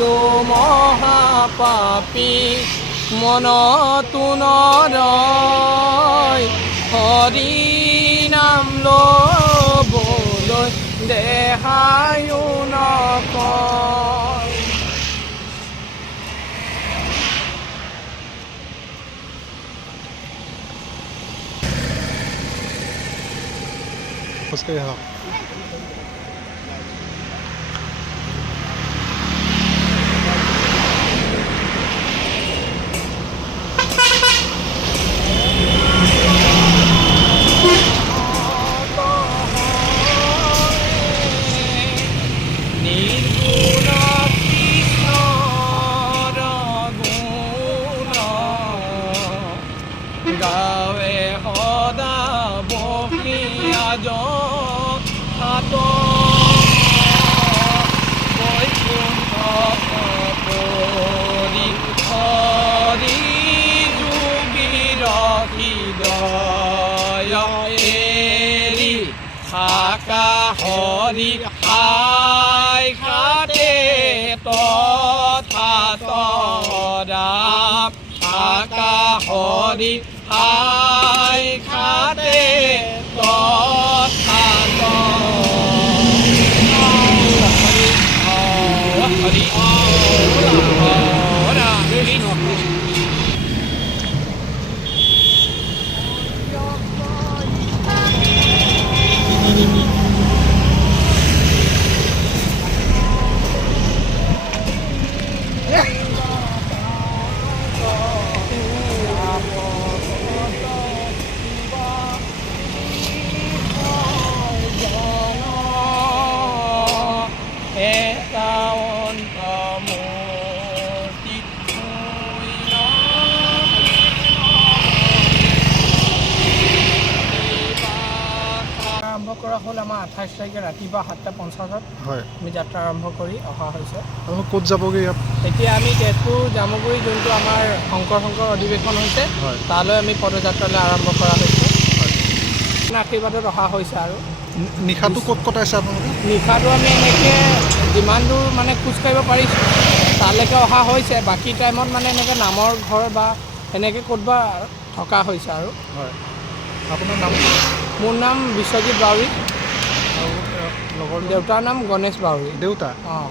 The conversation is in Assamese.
হৈছো মহাপাপী মনতো নৰয় হৰি নাম ল'বলৈ দেহায়ো নকয়। খোজকাঢ়ি আহক। নিৰ্গুণ কৃষ্ণৰ গুণ গাৱে সদা বহিয়া যথাত বৈকুণ্ঠ পৰি হৰি যোগীৰ হৃদয় এৰি থাকা হৰি আই খাতে তথা তৰাম থাকা হৰি আই খাতে তথা হৰি আৰম্ভ কৰা হ'ল আমাৰ 28 তাৰিখে ৰাতিপুৱা 7:50 হয়, আমি যাত্ৰা আৰম্ভ কৰি অহা হৈছে। আপুনি ক'ত যাবগৈ ইয়াত? এতিয়া আমি তেজপুৰ জামুগুৰি যোনটো আমাৰ শংকৰ অধিৱেশন হৈছে হয়, তালৈ আমি পদযাত্ৰালৈ আৰম্ভ কৰা হৈছে। আশীৰ্বাদত অহা হৈছে আৰু নিশাটো ক'ত কটাইছে আপোনালোকে? নিশাটো আমি এনেকৈ যিমান দূৰ মানে খোজকাঢ়িব পাৰিছোঁ তালৈকে অহা হৈছে। বাকী টাইমত মানে এনেকৈ নামৰ ঘৰ বা এনেকৈ ক'তবা থকা হৈছে আৰু। হয়, আপোনাৰ নাম? মোৰ নাম বিশ্বজিৎ বাউৰী, লগৰ দেউতাৰ নাম গণেশ বাউৰী। দেউতা? অঁ।